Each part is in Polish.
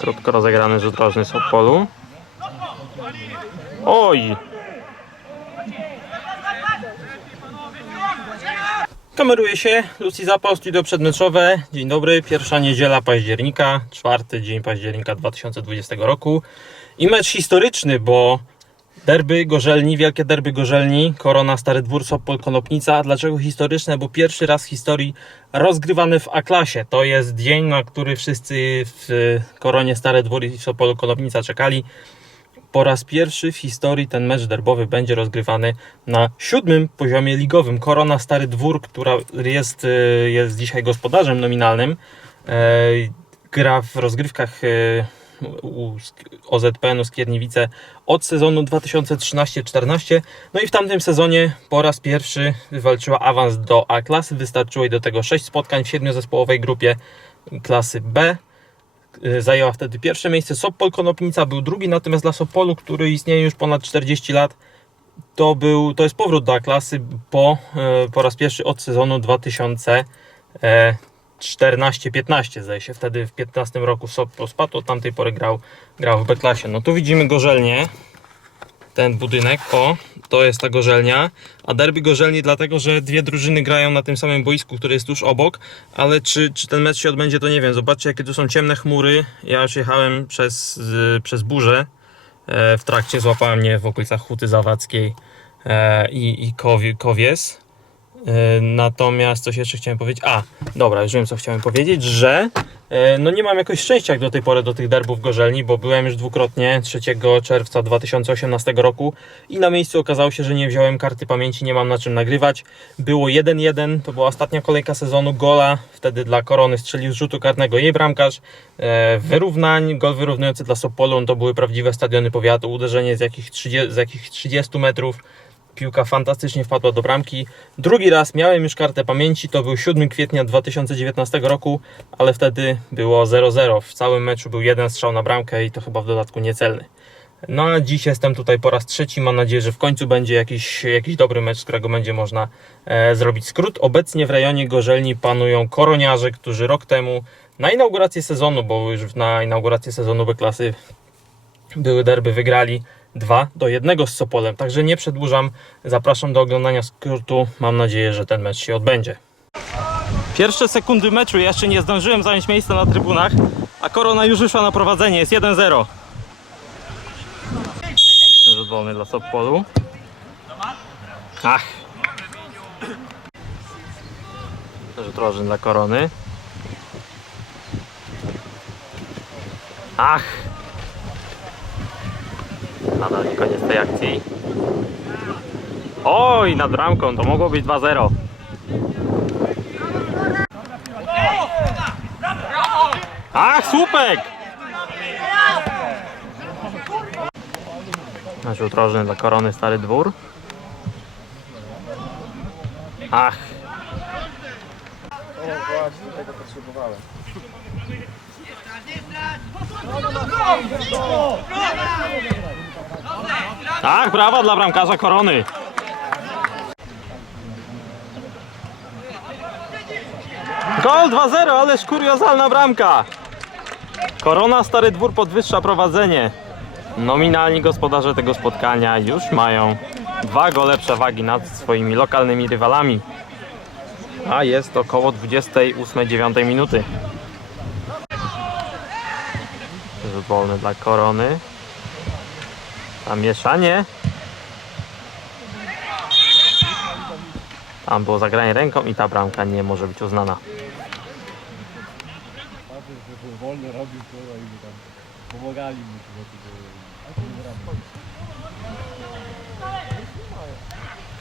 Krótko rozegrany rzut rożny z Opolu. Oj! Kameruje się Lucy Zapał, studio przedmeczowe. Dzień dobry, pierwsza niedziela października, czwarty dzień października 2020 roku. I mecz historyczny, bo derby Gorzelni, wielkie derby Gorzelni, Korona, Stary Dwór, Sopol, Konopnica. Dlaczego historyczne? Bo pierwszy raz w historii rozgrywany w A-klasie. To jest dzień, na który wszyscy w Koronie, Stary Dwór i Sopolu, Konopnica czekali. Po raz pierwszy w historii ten mecz derbowy będzie rozgrywany na siódmym poziomie ligowym. Korona Stary Dwór, która jest, y, jest dzisiaj gospodarzem nominalnym, e, gra w rozgrywkach e, u OZPN-u Skierniewice od sezonu 2013-14. No i w tamtym sezonie po raz pierwszy wywalczyła awans do A-klasy. Wystarczyło jej do tego 6 spotkań w siedmiozespołowej grupie klasy B. Y, Zajęła wtedy pierwsze miejsce. Sopol Konopnica był drugi, natomiast dla Sopolu, który istnieje już ponad 40 lat, to, był, to jest powrót do A-klasy po, e, po raz pierwszy od sezonu 2014-15 zdaje się. Wtedy w 15 roku Sopol spadł, od tamtej pory grał, grał w B-klasie. No tu widzimy gorzelnię. Ten budynek, o, to jest ta gorzelnia. A derby gorzelni dlatego, że dwie drużyny grają na tym samym boisku, które jest tuż obok. Ale czy, czy ten mecz się odbędzie, to nie wiem. Zobaczcie, jakie tu są ciemne chmury. Ja już jechałem przez, przez burzę. E, w trakcie złapała mnie w okolicach Huty Zawadzkiej e, i, i Kowie, Kowies. E, Natomiast coś jeszcze chciałem powiedzieć. A, dobra, już wiem co chciałem powiedzieć, że e, no nie mam jakoś szczęścia jak do tej pory do tych derbów gorzelni, bo byłem już dwukrotnie 3 czerwca 2018 roku i na miejscu okazało się, że nie wziąłem karty pamięci, nie mam na czym nagrywać. Było 1-1, to była ostatnia kolejka sezonu gola, wtedy dla Korony strzelił z rzutu karnego jej bramkarz. E, Wyrównań, gol wyrównujący dla Sopolu, to były prawdziwe stadiony powiatu, uderzenie z jakich 30, z jakich 30 metrów piłka fantastycznie wpadła do bramki. Drugi raz miałem już kartę pamięci, to był 7 kwietnia 2019 roku, ale wtedy było 0-0. W całym meczu był jeden strzał na bramkę i to chyba w dodatku niecelny. No a dziś jestem tutaj po raz trzeci. Mam nadzieję, że w końcu będzie jakiś, jakiś dobry mecz, z którego będzie można e, zrobić skrót. Obecnie w rejonie Gorzelni panują koroniarze, którzy rok temu na inaugurację sezonu, bo już na inaugurację sezonu B-klasy były derby, wygrali 2 do 1 z Sopolem. Także nie przedłużam. Zapraszam do oglądania skrótu. Mam nadzieję, że ten mecz się odbędzie. Pierwsze sekundy meczu jeszcze nie zdążyłem zająć miejsca na trybunach, a Korona już wyszła na prowadzenie. Jest 1-0. Rzut wolny dla Sopolu. Ach. Rzut rożny dla Korony. Ach. Nadal nie koniec tej akcji. Oj, nad bramką, to mogło być 2-0. Ach, słupek! Rzut rożny dla korony Stary Dwór. Ach. Tak, brawa dla bramkarza korony. Gol 2-0, ależ kuriozalna bramka. Korona Stary Dwór podwyższa prowadzenie. Nominalni gospodarze tego spotkania już mają dwa gole przewagi nad swoimi lokalnymi rywalami. A jest około 28-9 minuty. Rzut wolny dla Korony. Tam mieszanie. Tam było zagranie ręką i ta bramka nie może być uznana.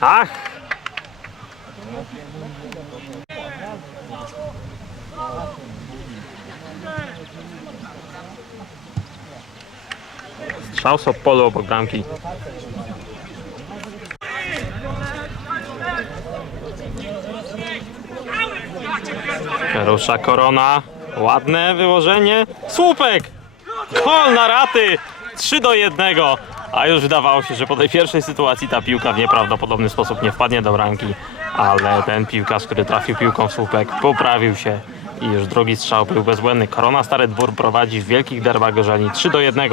Ach! Strzał Sopolu obok bramki. Rusza korona. Ładne wyłożenie. Słupek! Gol na raty! 3 do 1. A już wydawało się, że po tej pierwszej sytuacji ta piłka w nieprawdopodobny sposób nie wpadnie do bramki. Ale ten piłkarz, który trafił piłką w słupek, poprawił się i już drugi strzał był bezbłędny. Korona Stary Dwór prowadzi w wielkich derbach Gorzelni 3 do 1.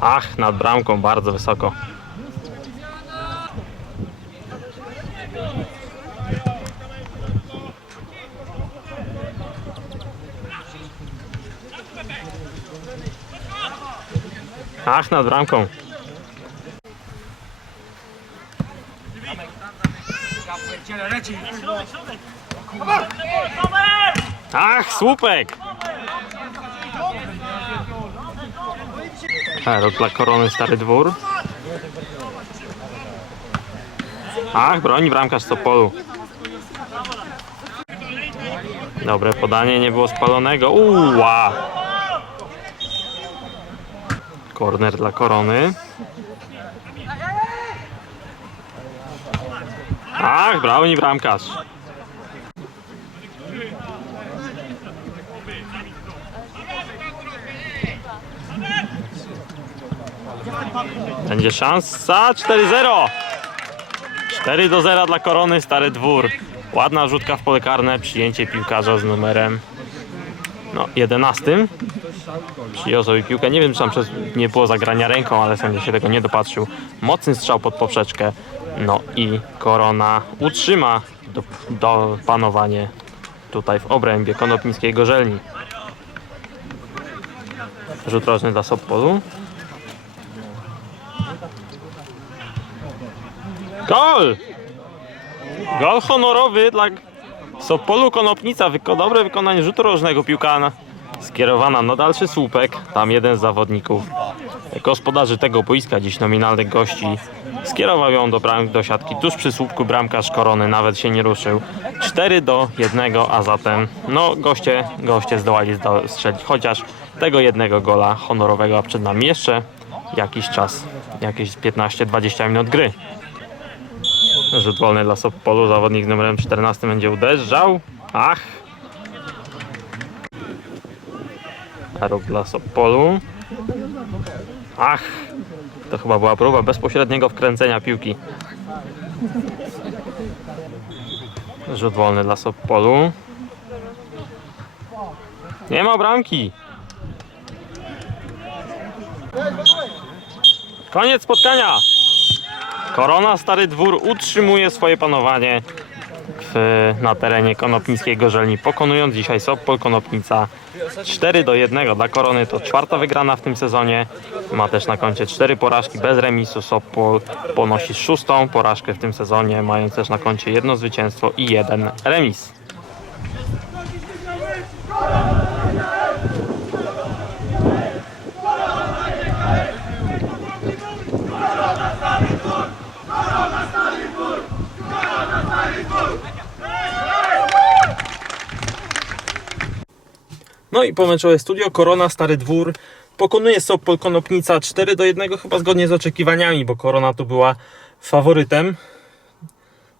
Ach, nad bramką bardzo wysoko. Ach, nad bramką. Ach, słupek! Rok dla korony Stary Dwór. Ach, broni bramkarz Sopolu. Dobre podanie, nie było spalonego. Uła! Korner dla korony. Ach, broni bramkarz. Będzie szansa 4-0. 4 do 0 dla korony Stary Dwór. Ładna rzutka w pole karne, przyjęcie piłkarza z numerem no, 11. Przyjął sobie piłkę. Nie wiem, czy tam przez nie było zagrania ręką, ale sędzia się tego nie dopatrzył. Mocny strzał pod poprzeczkę. No i korona utrzyma do, do panowanie tutaj w obrębie Konopnickiej Gorzelni. Rzut rożny dla Soppolu. Gol! Gol honorowy dla Sopolu Konopnica. Dobre wykonanie rzutu rożnego. Piłka na, skierowana na dalszy słupek. Tam jeden z zawodników gospodarzy tego boiska, dziś nominalnych gości, skierował ją do, bram, do siatki tuż przy słupku bramkarz Korony, nawet się nie ruszył. 4 do 1, a zatem no goście, goście zdołali zdo- strzelić chociaż tego jednego gola honorowego, a przed nami jeszcze jakiś czas, jakieś 15-20 minut gry. Rzut wolny dla Sopolu, zawodnik numerem 14 będzie uderzał. Ach! Róg dla Sopolu. Ach! To chyba była próba bezpośredniego wkręcenia piłki. Rzut wolny dla Sopolu. Nie ma bramki. Koniec spotkania. Korona Stary Dwór utrzymuje swoje panowanie w, na terenie Konopnickiej Gorzelni, pokonując dzisiaj Sopol Konopnica 4 do 1 dla Korony. To czwarta wygrana w tym sezonie. Ma też na koncie 4 porażki bez remisu. Sopol ponosi szóstą porażkę w tym sezonie, mając też na koncie jedno zwycięstwo i jeden remis. No i pomeczowe studio, Korona, Stary Dwór pokonuje Sopol Konopnica 4 do 1, chyba zgodnie z oczekiwaniami, bo Korona tu była faworytem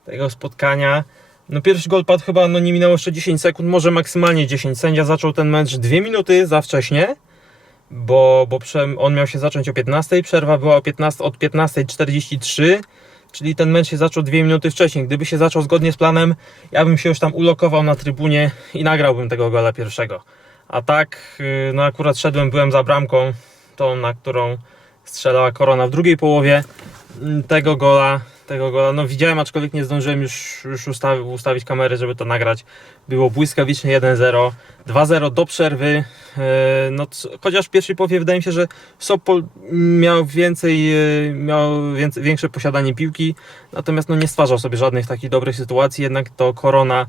tego spotkania. No pierwszy gol padł chyba, no nie minęło jeszcze 10 sekund, może maksymalnie 10. Sędzia zaczął ten mecz 2 minuty za wcześnie, bo, bo on miał się zacząć o 15, przerwa była o 15, od 15.43, czyli ten mecz się zaczął 2 minuty wcześniej. Gdyby się zaczął zgodnie z planem, ja bym się już tam ulokował na trybunie i nagrałbym tego gola pierwszego. A tak, yy, no akurat szedłem, byłem za bramką, tą na którą strzelała Korona w drugiej połowie. Mm, Tego gola, tego gola, no widziałem, aczkolwiek nie zdążyłem już, już ustawi, ustawić kamery, żeby to nagrać. Było błyskawicznie 1-0, 2-0 do przerwy. Yy, No, chociaż w pierwszej połowie wydaje mi się, że Sopol miał więcej, yy, miał więcej, większe posiadanie piłki, natomiast no, nie stwarzał sobie żadnych takich dobrych sytuacji, jednak to Korona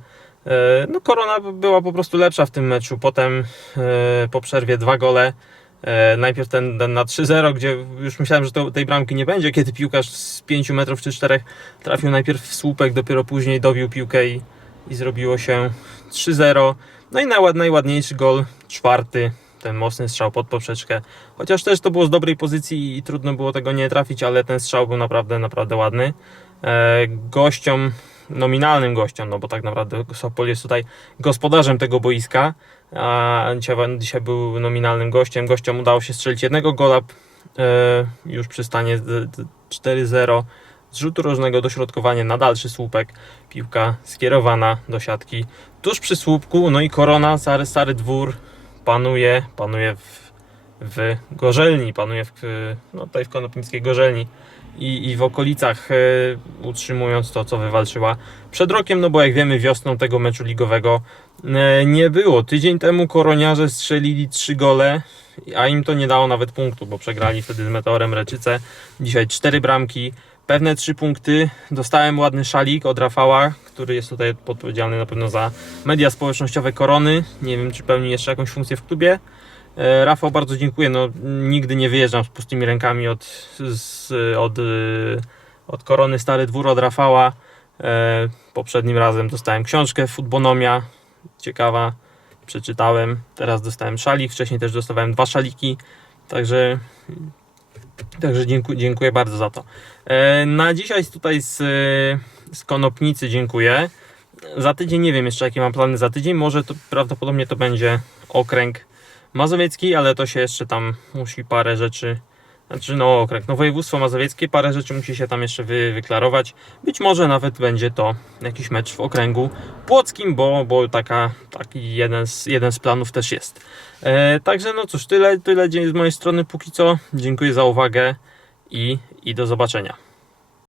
No Korona była po prostu lepsza w tym meczu. Potem e, po przerwie dwa gole. E, Najpierw ten, ten na 3-0, gdzie już myślałem, że to, tej bramki nie będzie, kiedy piłkarz z 5 metrów czy 4 trafił najpierw w słupek, dopiero później dobił piłkę i, i zrobiło się 3-0. No i najład, najładniejszy gol, czwarty, ten mocny strzał pod poprzeczkę. Chociaż też to było z dobrej pozycji i trudno było tego nie trafić, ale ten strzał był naprawdę, naprawdę ładny. E, Gościom nominalnym gościom, no bo tak naprawdę Sopol jest tutaj gospodarzem tego boiska, a dzisiaj, dzisiaj był nominalnym gościem. Gościom udało się strzelić jednego gola e, już przy stanie d- d- 4-0. Z rzutu rożnego dośrodkowanie na dalszy słupek. Piłka skierowana do siatki tuż przy słupku. No i korona, stary, stary dwór panuje, panuje w, w Gorzelni, panuje w, no tutaj w Konopnickiej Gorzelni i, i w okolicach, e, utrzymując to, co wywalczyła przed rokiem, no bo jak wiemy, wiosną tego meczu ligowego e, nie było. Tydzień temu koroniarze strzelili trzy gole, a im to nie dało nawet punktu, bo przegrali wtedy z Meteorem Reczyce. Dzisiaj cztery bramki, pewne trzy punkty. Dostałem ładny szalik od Rafała, który jest tutaj odpowiedzialny na pewno za media społecznościowe Korony. Nie wiem, czy pełni jeszcze jakąś funkcję w klubie. E, Rafał, bardzo dziękuję. No, nigdy nie wyjeżdżam z pustymi rękami od, z, od, y, od Korony Stary Dwór, od Rafała. E, Poprzednim razem dostałem książkę Futbonomia, ciekawa, przeczytałem. Teraz dostałem szalik, wcześniej też dostawałem dwa szaliki, także, także dziękuję, dziękuję bardzo za to. E, Na dzisiaj tutaj z, z Konopnicy dziękuję. Za tydzień nie wiem jeszcze jakie mam plany za tydzień, może to prawdopodobnie to będzie okręg mazowiecki, ale to się jeszcze tam musi parę rzeczy, znaczy no okręg, no województwo mazowieckie, parę rzeczy musi się tam jeszcze wy, wyklarować. Być może nawet będzie to jakiś mecz w okręgu płockim, bo, bo taka, taki jeden z, jeden z planów też jest. E, także no cóż, tyle, tyle z mojej strony póki co. Dziękuję za uwagę i, i do zobaczenia.